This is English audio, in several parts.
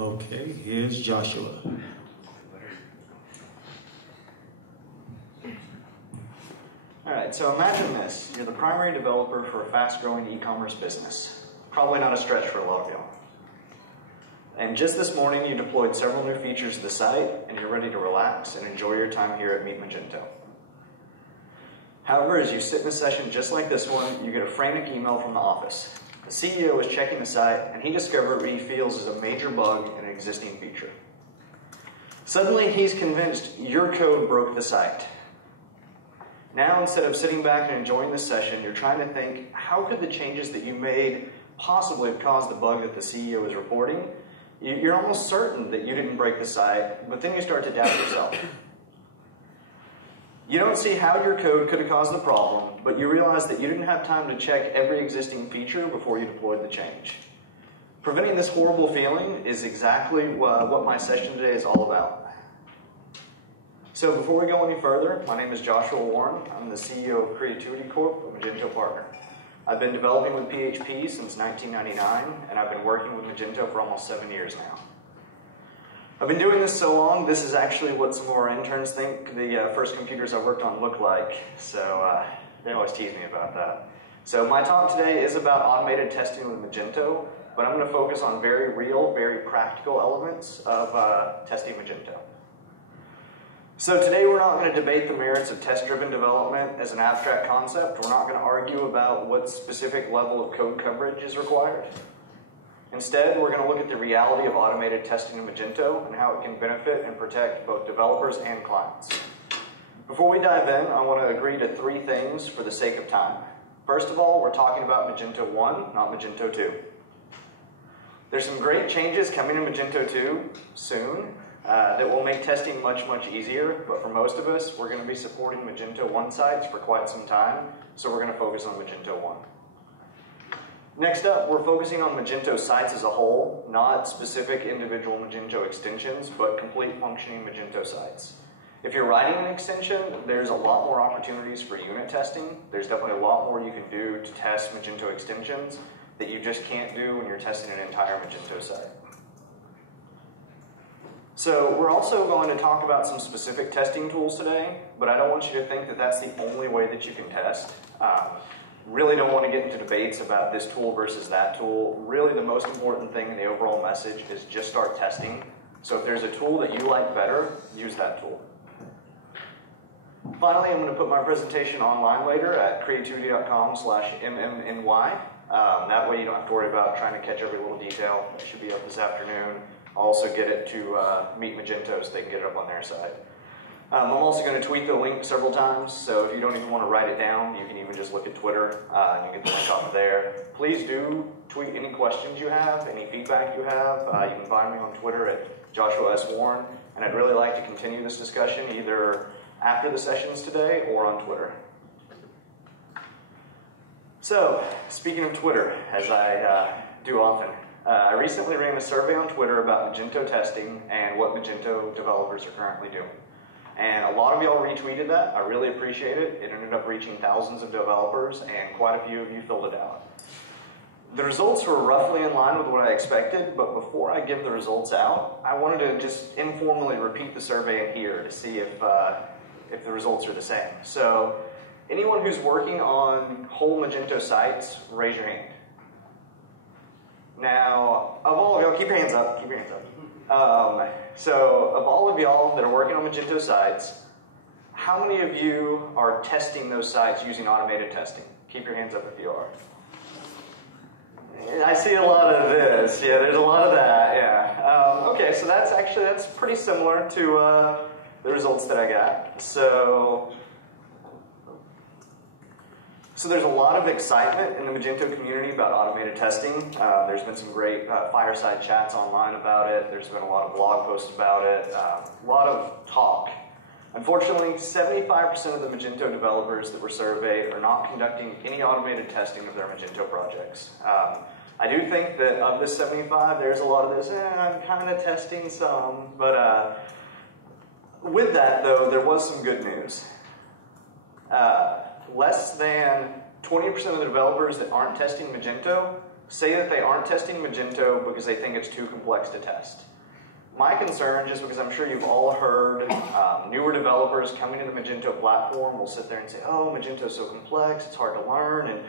Okay, here's Joshua. Alright, so imagine this. You're the primary developer for a fast-growing e-commerce business. Probably not a stretch for a lot of y'all. And just this morning, you deployed several new features to the site, and you're ready to relax and enjoy your time here at Meet Magento. However, as you sit in a session just like this one, you get a frantic email from the office. The CEO is checking the site, and he discovered what he feels is a major bug in an existing feature. Suddenly, he's convinced your code broke the site. Now, instead of sitting back and enjoying this session, you're trying to think, how could the changes that you made possibly have caused the bug that the CEO is reporting? You're almost certain that you didn't break the site, but then you start to doubt yourself. You don't see how your code could have caused the problem, but you realize that you didn't have time to check every existing feature before you deployed the change. Preventing this horrible feeling is exactly what my session today is all about. So before we go any further, my name is Joshua Warren. I'm the CEO of Creatuity Corp, a Magento partner. I've been developing with PHP since 1999, and I've been working with Magento for almost 7 years now. I've been doing this so long, this is actually what some of our interns think the first computers I worked on looked like, so they always tease me about that. So my talk today is about automated testing with Magento, but I'm going to focus on very real, very practical elements of testing Magento. So today we're not going to debate the merits of test-driven development as an abstract concept. We're not going to argue about what specific level of code coverage is required. Instead, we're going to look at the reality of automated testing in Magento and how it can benefit and protect both developers and clients. Before we dive in, I want to agree to 3 things for the sake of time. First of all, we're talking about Magento 1, not Magento 2. There's some great changes coming in Magento 2 soon that will make testing much, much easier, but for most of us, we're going to be supporting Magento 1 sites for quite some time, so we're going to focus on Magento 1. Next up, we're focusing on Magento sites as a whole, not specific individual Magento extensions, but complete functioning Magento sites. If you're writing an extension, there's a lot more opportunities for unit testing. There's definitely a lot more you can do to test Magento extensions that you just can't do when you're testing an entire Magento site. So we're also going to talk about some specific testing tools today, but I don't want you to think that that's the only way that you can test. Really don't want to get into debates about this tool versus that tool. Really the most important thing in the overall message is just start testing. So if there's a tool that you like better, use that tool. Finally, I'm going to put my presentation online later at creatuity.com/MMNY. That way you don't have to worry about trying to catch every little detail. It should be up this afternoon. I'll also get it to Meet Magento so they can get it up on their side. I'm also going to tweet the link several times, so if you don't even want to write it down, you can even just look at Twitter and you get the link off of there. Please do tweet any questions you have, any feedback you have. You can find me on Twitter at Joshua S. Warren, and I'd really like to continue this discussion either after the sessions today or on Twitter. So, speaking of Twitter, as I do often, I recently ran a survey on Twitter about Magento testing and what Magento developers are currently doing. And a lot of y'all retweeted that. I really appreciate it. It ended up reaching thousands of developers, and quite a few of you filled it out. The results were roughly in line with what I expected, but before I give the results out, I wanted to just informally repeat the survey in here to see if the results are the same. So, anyone who's working on whole Magento sites, raise your hand. Now, of all of y'all, keep your hands up, keep your hands up. So, of all of y'all that are working on Magento sites, how many of you are testing those sites using automated testing? Keep your hands up if you are. I see a lot of this. Yeah, there's a lot of that, yeah. Okay, so that's pretty similar to the results that I got. So there's a lot of excitement in the Magento community about automated testing. There's been some great fireside chats online about it. There's been a lot of blog posts about it. A lot of talk. Unfortunately, 75% of the Magento developers that were surveyed are not conducting any automated testing of their Magento projects. I do think that of the 75, there's a lot of this, I'm kind of testing some. But with that, though, there was some good news. Less than 20% of the developers that aren't testing Magento say that they aren't testing Magento because they think it's too complex to test. My concern, just because I'm sure you've all heard newer developers coming to the Magento platform will sit there and say, oh, Magento is so complex, it's hard to learn. And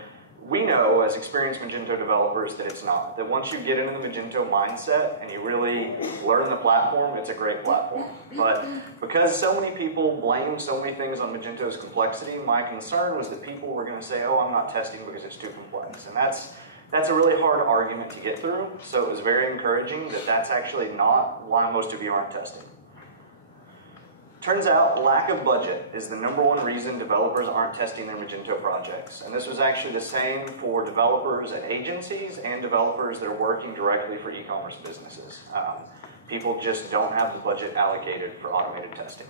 we know as experienced Magento developers that it's not. That once you get into the Magento mindset and you really learn the platform, it's a great platform. But because so many people blame so many things on Magento's complexity, my concern was that people were going to say, oh, I'm not testing because it's too complex. And that's a really hard argument to get through, so it was very encouraging that that's actually not why most of you aren't testing. Turns out lack of budget is the #1 reason developers aren't testing their Magento projects. And this was actually the same for developers at agencies and developers that are working directly for e-commerce businesses. People just don't have the budget allocated for automated testing.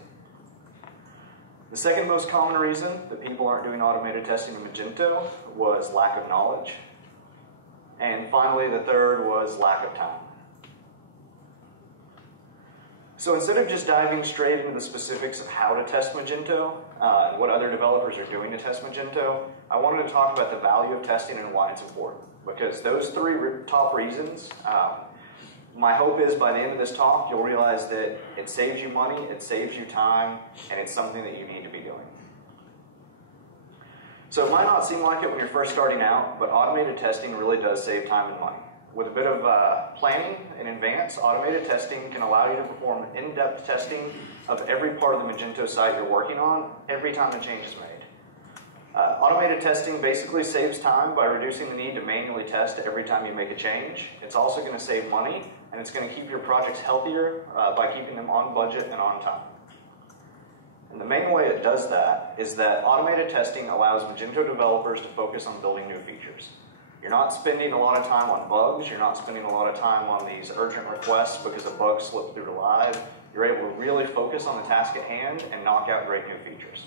The second most common reason that people aren't doing automated testing in Magento was lack of knowledge. And finally, the third was lack of time. So instead of just diving straight into the specifics of how to test Magento and what other developers are doing to test Magento, I wanted to talk about the value of testing and why it's important. Because those three top reasons, my hope is by the end of this talk, you'll realize that it saves you money, it saves you time, and it's something that you need to be doing. So it might not seem like it when you're first starting out, but automated testing really does save time and money. With a bit of planning in advance, automated testing can allow you to perform in-depth testing of every part of the Magento site you're working on every time a change is made. Automated testing basically saves time by reducing the need to manually test every time you make a change. It's also going to save money, and it's going to keep your projects healthier by keeping them on budget and on time. And the main way it does that is that automated testing allows Magento developers to focus on building new features. You're not spending a lot of time on bugs, you're not spending a lot of time on these urgent requests because a bug slipped through to live. You're able to really focus on the task at hand and knock out great new features.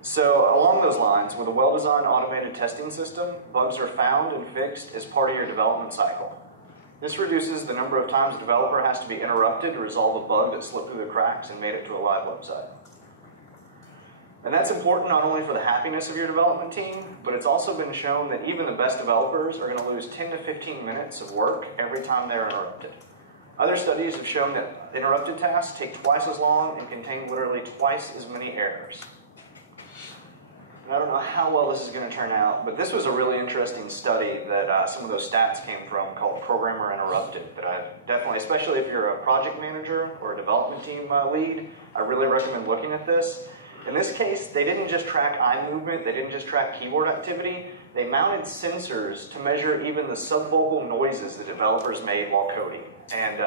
So along those lines, with a well-designed automated testing system, bugs are found and fixed as part of your development cycle. This reduces the number of times a developer has to be interrupted to resolve a bug that slipped through the cracks and made it to a live website. And that's important not only for the happiness of your development team, but it's also been shown that even the best developers are going to lose 10 to 15 minutes of work every time they're interrupted. Other studies have shown that interrupted tasks take twice as long and contain literally twice as many errors. And I don't know how well this is going to turn out, but this was a really interesting study that some of those stats came from called Programmer Interrupted. That I definitely, especially if you're a project manager or a development team lead, I really recommend looking at this. In this case, they didn't just track eye movement, they didn't just track keyboard activity, they mounted sensors to measure even the subvocal noises the developers made while coding. And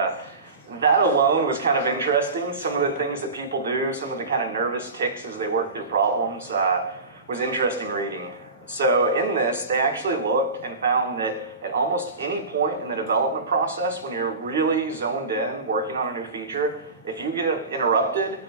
that alone was kind of interesting. Some of the things that people do, some of the kind of nervous tics as they work through problems, was interesting reading. So in this, they actually looked and found that at almost any point in the development process, when you're really zoned in, working on a new feature, if you get interrupted,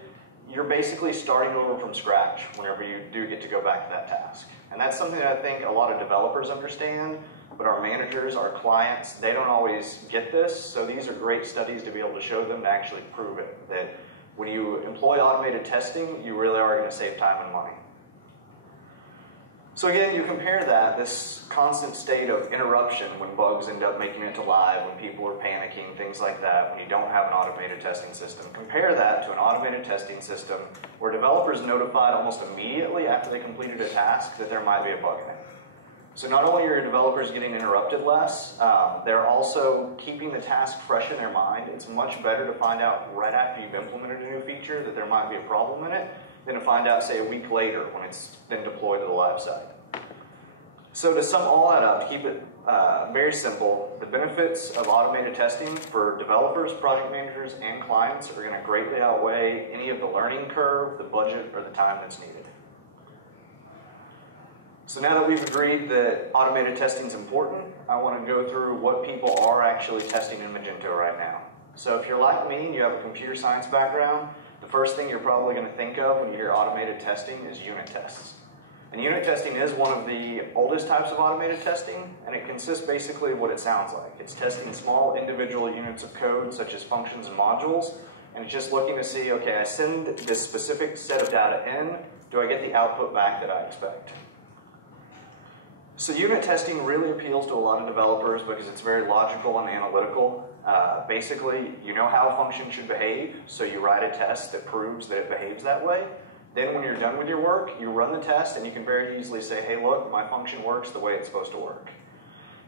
you're basically starting over from scratch whenever you do get to go back to that task. And that's something that I think a lot of developers understand, but our managers, our clients, they don't always get this. So these are great studies to be able to show them to actually prove it, that when you employ automated testing, you really are going to save time and money. So again, you compare that, this constant state of interruption when bugs end up making it to live, when people are panicking, things like that, when you don't have an automated testing system. Compare that to an automated testing system where developers notified almost immediately after they completed a task that there might be a bug in it. So not only are your developers getting interrupted less, they're also keeping the task fresh in their mind. It's much better to find out right after you've implemented a new feature that there might be a problem in it than to find out, say, a week later when it's been deployed to the live site. So to sum all that up, to keep it very simple, the benefits of automated testing for developers, project managers, and clients are going to greatly outweigh any of the learning curve, the budget, or the time that's needed. So now that we've agreed that automated testing is important, I want to go through what people are actually testing in Magento right now. So if you're like me and you have a computer science background, the first thing you're probably going to think of when you hear automated testing is unit tests. And unit testing is one of the oldest types of automated testing, and it consists basically of what it sounds like. It's testing small individual units of code, such as functions and modules, and it's just looking to see, okay, I send this specific set of data in, do I get the output back that I expect? So unit testing really appeals to a lot of developers because it's very logical and analytical. Basically, you know how a function should behave, so you write a test that proves that it behaves that way. Then when you're done with your work, you run the test and you can very easily say, hey look, my function works the way it's supposed to work.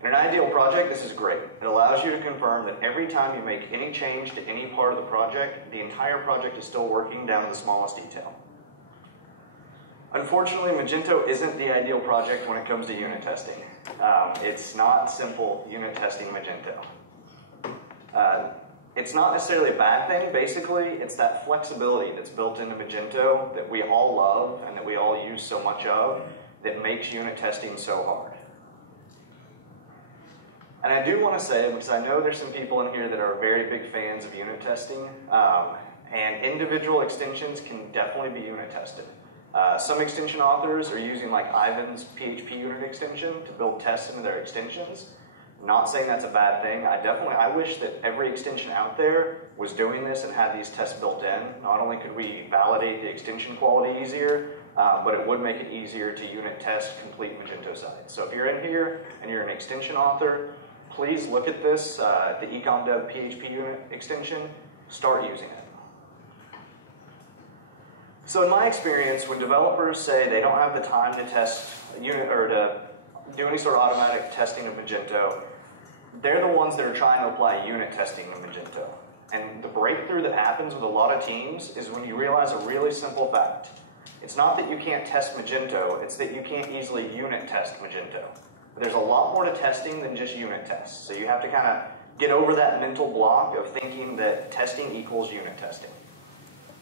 In an ideal project, this is great. It allows you to confirm that every time you make any change to any part of the project, the entire project is still working down to the smallest detail. Unfortunately, Magento isn't the ideal project when it comes to unit testing. It's not simple unit testing Magento. It's not necessarily a bad thing. Basically, it's that flexibility that's built into Magento that we all love and that we all use so much of that makes unit testing so hard. And I do want to say, because I know there's some people in here that are very big fans of unit testing, and individual extensions can definitely be unit tested. Some extension authors are using like Ivan's PHP unit extension to build tests into their extensions. Not saying that's a bad thing. I wish that every extension out there was doing this and had these tests built in. Not only could we validate the extension quality easier, but it would make it easier to unit test complete Magento sites. So if you're in here and you're an extension author, please look at this, the ecomdev PHP unit extension, start using it. So in my experience, when developers say they don't have the time to test unit or to do any sort of automatic testing of Magento, they're the ones that are trying to apply unit testing to Magento. And the breakthrough that happens with a lot of teams is when you realize a really simple fact. It's not that you can't test Magento, it's that you can't easily unit test Magento. But there's a lot more to testing than just unit tests. So you have to kind of get over that mental block of thinking that testing equals unit testing.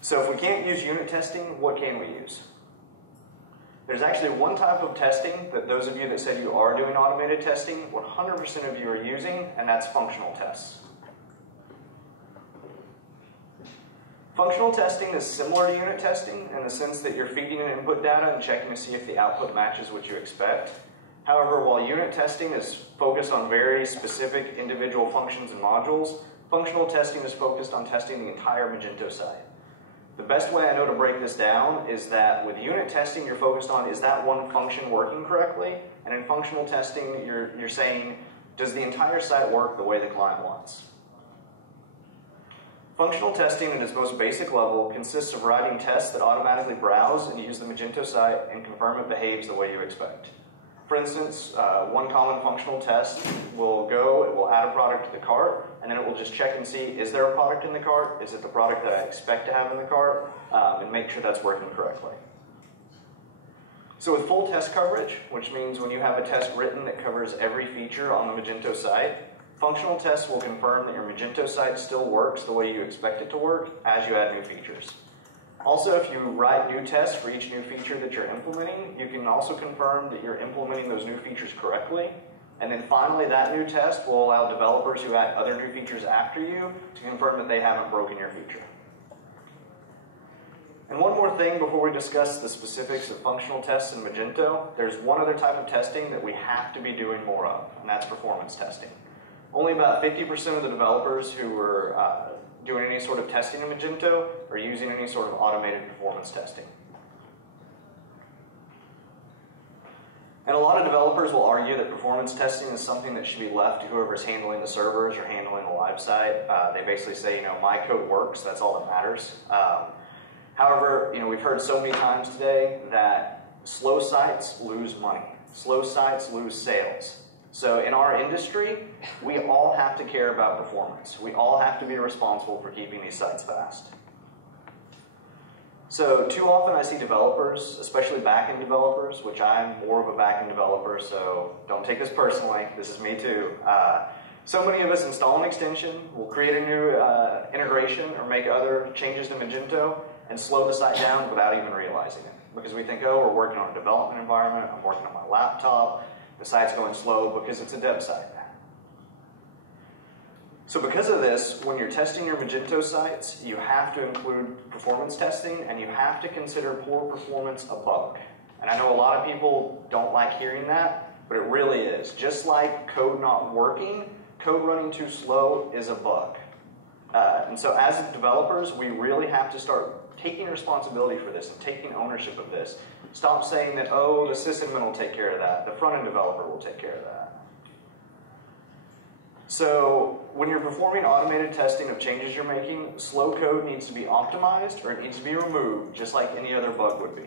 So if we can't use unit testing, what can we use? There's actually one type of testing that those of you that said you are doing automated testing, 100% of you are using, and that's functional tests. Functional testing is similar to unit testing in the sense that you're feeding in input data and checking to see if the output matches what you expect. However, while unit testing is focused on very specific individual functions and modules, functional testing is focused on testing the entire Magento site. The best way I know to break this down is that with unit testing, you're focused on, is that one function working correctly? And in functional testing, you're saying, does the entire site work the way the client wants? Functional testing at its most basic level consists of writing tests that automatically browse and use the Magento site and confirm it behaves the way you expect. For instance, one common functional test will go, it will add a product to the cart, and then it will just check and see, is there a product in the cart? Is it the product that I expect to have in the cart? And make sure that's working correctly. So with full test coverage, which means when you have a test written that covers every feature on the Magento site, functional tests will confirm that your Magento site still works the way you expect it to work as you add new features. Also, if you write new tests for each new feature that you're implementing, you can also confirm that you're implementing those new features correctly. And then finally, that new test will allow developers who add other new features after you to confirm that they haven't broken your feature. And one more thing before we discuss the specifics of functional tests in Magento, there's one other type of testing that we have to be doing more of, and that's performance testing. Only about 50% of the developers who were doing any sort of testing in Magento are using any sort of automated performance testing. And a lot of developers will argue that performance testing is something that should be left to whoever's handling the servers or handling the live site. They basically say, my code works, that's all that matters. However, we've heard so many times today that slow sites lose money. Slow sites lose sales. So in our industry, we all have to care about performance. We all have to be responsible for keeping these sites fast. So too often I see developers, especially back-end developers, which I'm more of a back-end developer, so don't take this personally. This is me too. So many of us install an extension, we'll create a new integration or make other changes to Magento and slow the site down without even realizing it. Because we think, we're working on a development environment, I'm working on my laptop, the site's going slow because it's a dev site. So because of this, when you're testing your Magento sites, you have to include performance testing and you have to consider poor performance a bug. And I know a lot of people don't like hearing that, but it really is. Just like code not working, code running too slow is a bug. And so as developers, we really have to start taking responsibility for this and taking ownership of this. Stop saying that, oh, the sysadmin will take care of that, the front-end developer will take care of that. So when you're performing automated testing of changes you're making, slow code needs to be optimized or it needs to be removed, just like any other bug would be.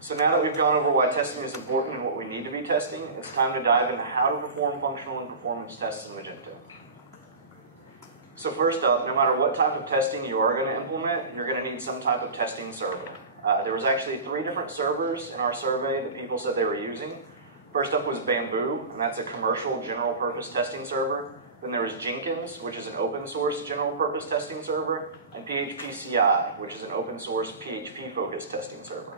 So now that we've gone over why testing is important and what we need to be testing, it's time to dive into how to perform functional and performance tests in Magento. So first up, no matter what type of testing you are going to implement, you're going to need some type of testing server. There was actually 3 different servers in our survey that people said they were using. First up was Bamboo, and that's a commercial general purpose testing server. Then there was Jenkins, which is an open source general purpose testing server, and PHP-CI, which is an open source PHP focused testing server.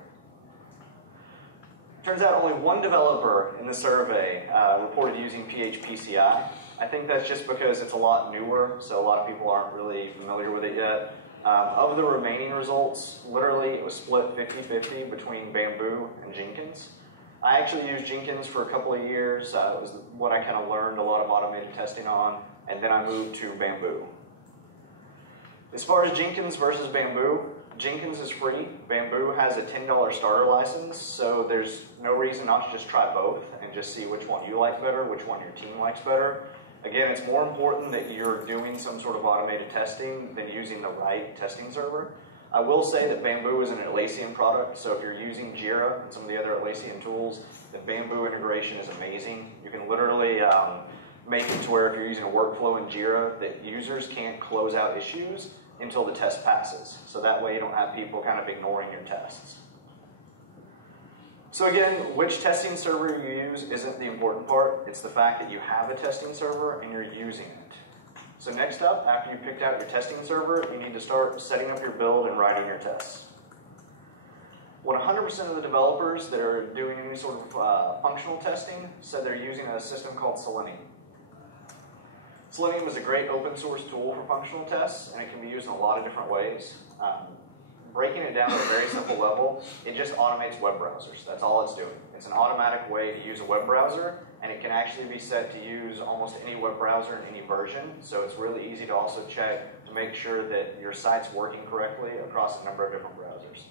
Turns out only 1 developer in the survey reported using PHP-CI. I think that's just because it's a lot newer, so a lot of people aren't really familiar with it yet. Of the remaining results, literally it was split 50-50 between Bamboo and Jenkins. I actually used Jenkins for a couple of years. It was what I kind of learned a lot of automated testing on, and then I moved to Bamboo. As far as Jenkins versus Bamboo, Jenkins is free. Bamboo has a $10 starter license, so there's no reason not to just try both and just see which one you like better, which one your team likes better. Again, it's more important that you're doing some sort of automated testing than using the right testing server. I will say that Bamboo is an Atlassian product, so if you're using Jira and some of the other Atlassian tools, the Bamboo integration is amazing. You can literally make it to where if you're using a workflow in Jira, that users can't close out issues until the test passes. So that way you don't have people kind of ignoring your tests. So again, which testing server you use isn't the important part. It's the fact that you have a testing server and you're using it. So next up, after you've picked out your testing server, you need to start setting up your build and writing your tests. 100% of the developers that are doing any sort of functional testing said they're using a system called Selenium. Selenium is a great open source tool for functional tests, and it can be used in a lot of different ways. Breaking it down to a very simple level, it just automates web browsers. That's all it's doing. It's an automatic way to use a web browser, and it can actually be set to use almost any web browser in any version. So it's really easy to also check to make sure that your site's working correctly across a number of different browsers.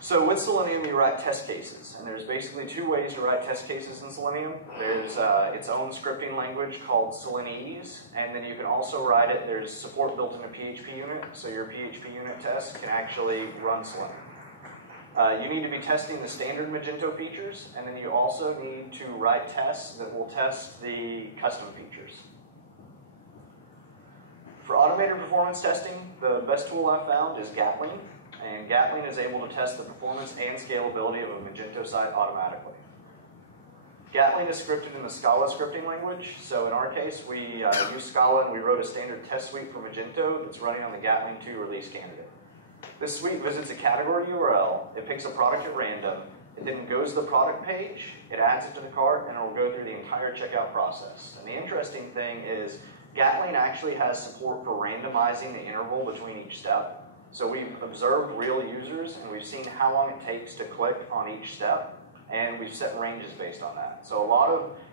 So with Selenium, you write test cases, and there's basically 2 ways to write test cases in Selenium. There's its own scripting language called Selenium, and then you can also write it. There's support built in a PHP unit, so your PHP unit test can actually run Selenium. You need to be testing the standard Magento features, and then you also need to write tests that will test the custom features. For automated performance testing, the best tool I've found is gatling. And gatling is able to test the performance and scalability of a Magento site automatically. Gatling is scripted in the Scala scripting language. So in our case, we use Scala and we wrote a standard test suite for Magento that's running on the Gatling 2 release candidate. This suite visits a category URL, it picks a product at random, it then goes to the product page, it adds it to the cart, and it will go through the entire checkout process. And the interesting thing is Gatling actually has support for randomizing the interval between each step. So we've observed real users, and we've seen how long it takes to click on each step, and we've set ranges based on that. So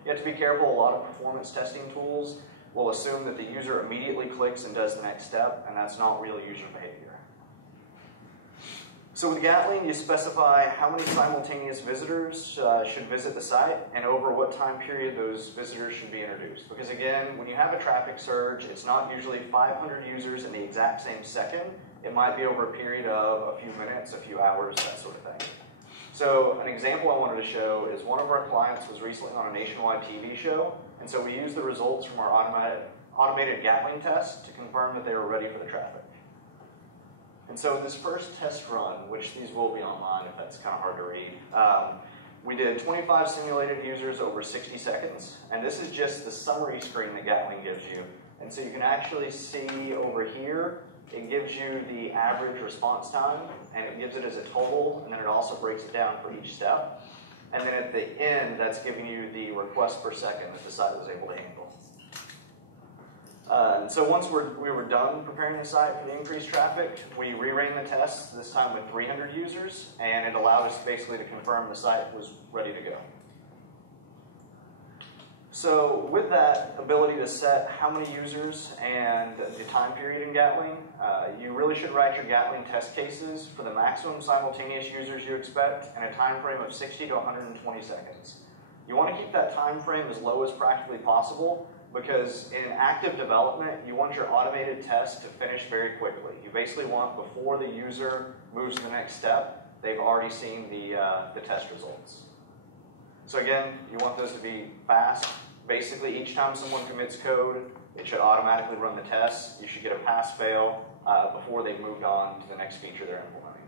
you have to be careful, a lot of performance testing tools will assume that the user immediately clicks and does the next step, and that's not real user behavior. So with Gatling, you specify how many simultaneous visitors should visit the site and over what time period those visitors should be introduced. Because again, when you have a traffic surge, it's not usually 500 users in the exact same second. It might be over a period of a few minutes, a few hours, that sort of thing. So an example I wanted to show is one of our clients was recently on a nationwide TV show, and so we used the results from our automated Gatling test to confirm that they were ready for the traffic. And so this first test run, which these will be online if that's kind of hard to read, we did 25 simulated users over 60 seconds, and this is just the summary screen that Gatling gives you. And so you can actually see over here, it gives you the average response time, and it gives it as a total, and then it also breaks it down for each step. And then at the end, that's giving you the requests per second that the site was able to handle. And so once we were done preparing the site for the increased traffic, we reran the tests, this time with 300 users, and it allowed us basically to confirm the site was ready to go. So with that ability to set how many users and the time period in gatling, you really should write your gatling test cases for the maximum simultaneous users you expect and a time frame of 60 to 120 seconds. You want to keep that time frame as low as practically possible because in active development, you want your automated test to finish very quickly. You basically want, before the user moves to the next step, they've already seen the test results. So again, you want those to be fast. Basically, each time someone commits code, it should automatically run the tests. You should get a pass-fail before they've moved on to the next feature they're implementing.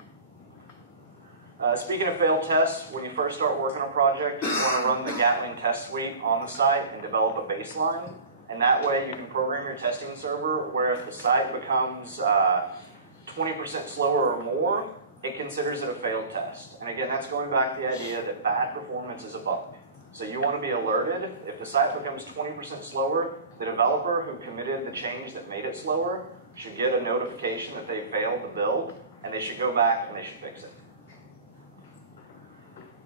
Speaking of failed tests, when you first start working on a project, you want to run the Gatling test suite on the site and develop a baseline. And that way, you can program your testing server where if the site becomes 20% slower or more, it considers it a failed test. And again, that's going back to the idea that bad performance is a bug. So you want to be alerted. If the site becomes 20% slower, the developer who committed the change that made it slower should get a notification that they failed the build, and they should go back and they should fix it.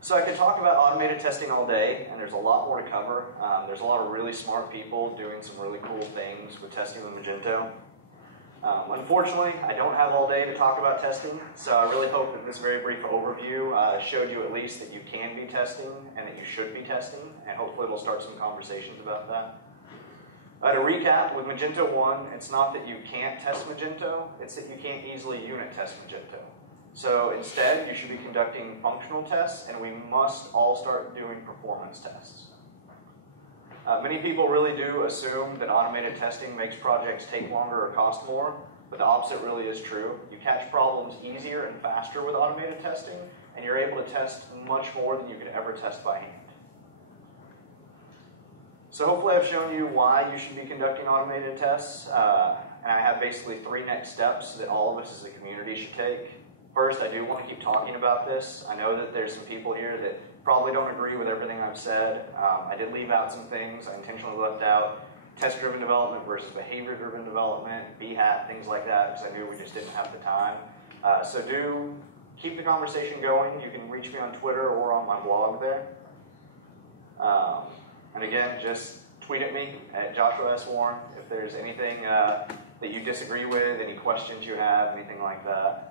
So I could talk about automated testing all day, and there's a lot more to cover. There's a lot of really smart people doing some really cool things with testing with Magento. Unfortunately, I don't have all day to talk about testing, so I really hope that this very brief overview showed you at least that you can be testing and that you should be testing, and hopefully it'll start some conversations about that. To recap, with Magento 1, it's not that you can't test Magento, it's that you can't easily unit test Magento. So instead, you should be conducting functional tests, and we must all start doing performance tests. Many people really do assume that automated testing makes projects take longer or cost more, but the opposite really is true. You catch problems easier and faster with automated testing, and you're able to test much more than you could ever test by hand. So hopefully I've shown you why you should be conducting automated tests, and I have basically 3 next steps that all of us as a community should take. First, I do want to keep talking about this. I know that there's some people here that probably don't agree with everything I've said. I did leave out some things. I intentionally left out test-driven development versus behavior-driven development, BHAT, things like that, because I knew we just didn't have the time. So do keep the conversation going. You can reach me on Twitter or on my blog there. And again, just tweet at me at Joshua S. Warren if there's anything that you disagree with, any questions you have, anything like that.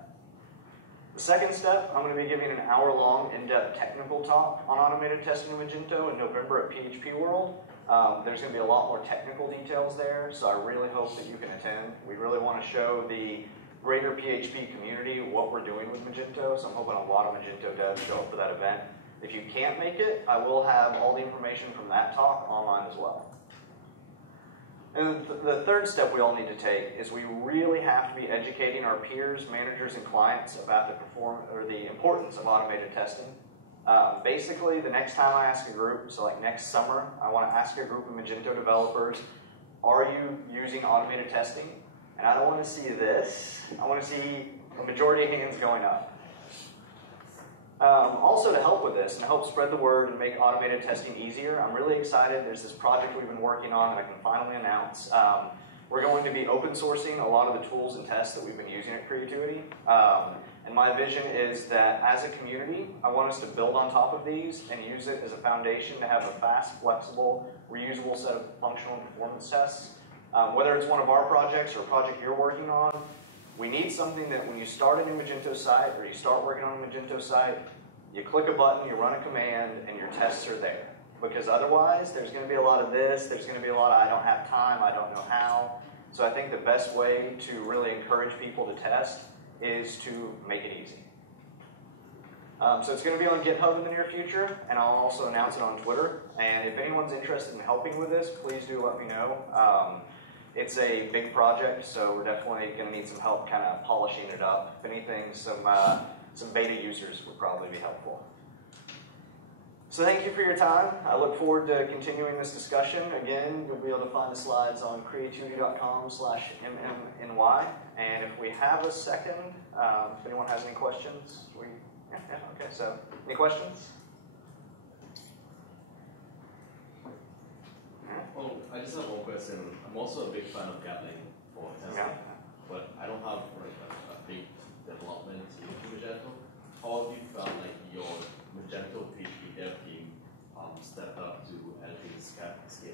The second step, I'm going to be giving an hour-long in-depth technical talk on automated testing in Magento in November at PHP World. There's going to be a lot more technical details there, so I really hope that you can attend. We really want to show the greater PHP community what we're doing with Magento, so I'm hoping a lot of Magento devs show up for that event. If you can't make it, I will have all the information from that talk online as well. And the third step we all need to take is we really have to be educating our peers, managers, and clients about the importance of automated testing. Basically, the next time I ask a group, so like next summer, I want to ask a group of Magento developers, are you using automated testing? And I don't want to see this. I want to see a majority of hands going up. Also, to help with this and help spread the word and make automated testing easier, I'm really excited. There's this project we've been working on that I can finally announce. We're going to be open sourcing a lot of the tools and tests that we've been using at Creatuity. And my vision is that as a community, I want us to build on top of these and use it as a foundation to have a fast, flexible, reusable set of functional and performance tests. Whether it's one of our projects or a project you're working on, we need something that when you start a new Magento site or you start working on a Magento site, you click a button, you run a command, and your tests are there. Because otherwise, there's going to be a lot of this, there's going to be a lot of I don't have time, I don't know how. So I think the best way to really encourage people to test is to make it easy. So it's going to be on GitHub in the near future, and I'll also announce it on Twitter. And if anyone's interested in helping with this, please do let me know. It's a big project, so we're definitely going to need some help kind of polishing it up. If anything, some beta users would probably be helpful. So thank you for your time. I look forward to continuing this discussion. Again, you'll be able to find the slides on creatuity.com/MMNY. And if we have a second, if anyone has any questions, okay, so any questions? Oh, I just have one question. I'm also a big fan of gatling for testing, but I don't have like a big development in Magento. How have you found like your Magento PHP dev team stepped up to anything scale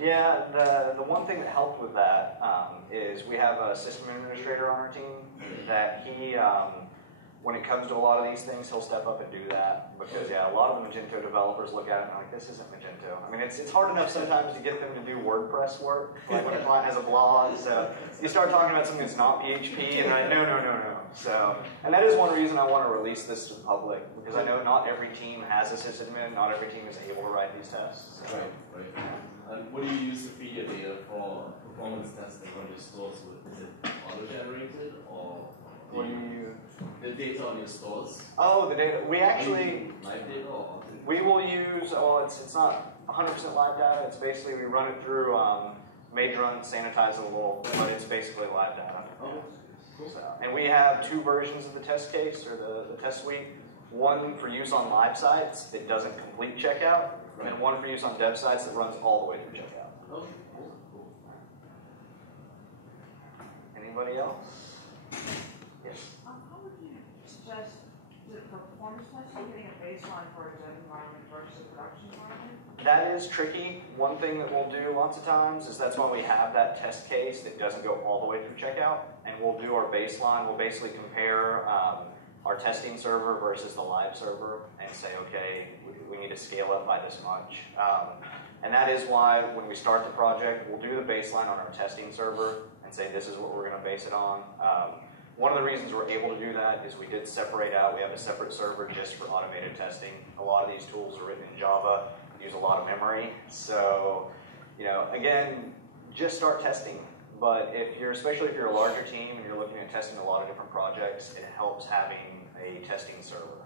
Yeah, the one thing that helped with that is we have a system administrator on our team that he, when it comes to a lot of these things, he'll step up and do that. Because, yeah, a lot of the Magento developers look at it and are like, this isn't Magento. I mean, it's hard enough sometimes to get them to do WordPress work, like when a client has a blog. So you start talking about something that's not PHP, and I no. So, and that is one reason I want to release this to the public, because I know not every team has a sysadmin, not every team is able to write these tests. So. Right. And what do you use to feed your data for performance testing on your stores? Is it auto-generated, or what do you the data on your stores? Oh, the data. We actually live data, or we will use. Oh, it's not 100% live data. It's basically we run it through mage run, sanitize it a little, but it's basically live data. Oh, cool. So, and we have two versions of the test case or the test suite. One for use on live sites that doesn't complete checkout, and one for use on dev sites that runs all the way through checkout. Oh, cool. Anybody else? Yes. How would you suggest the performance testing getting a baseline for a dev environment versus a production environment? That is tricky. One thing that we'll do lots of times is that's why we have that test case that doesn't go all the way through checkout, and we'll do our baseline. We'll basically compare our testing server versus the live server and say, okay, we need to scale up by this much. And that is why when we start the project, we'll do the baseline on our testing server and say this is what we're going to base it on. One of the reasons we're able to do that is we did separate out. We have a separate server just for automated testing. A lot of these tools are written in Java, use a lot of memory. So, again, just start testing. But especially if you're a larger team and you're looking at testing a lot of different projects, it helps having a testing server.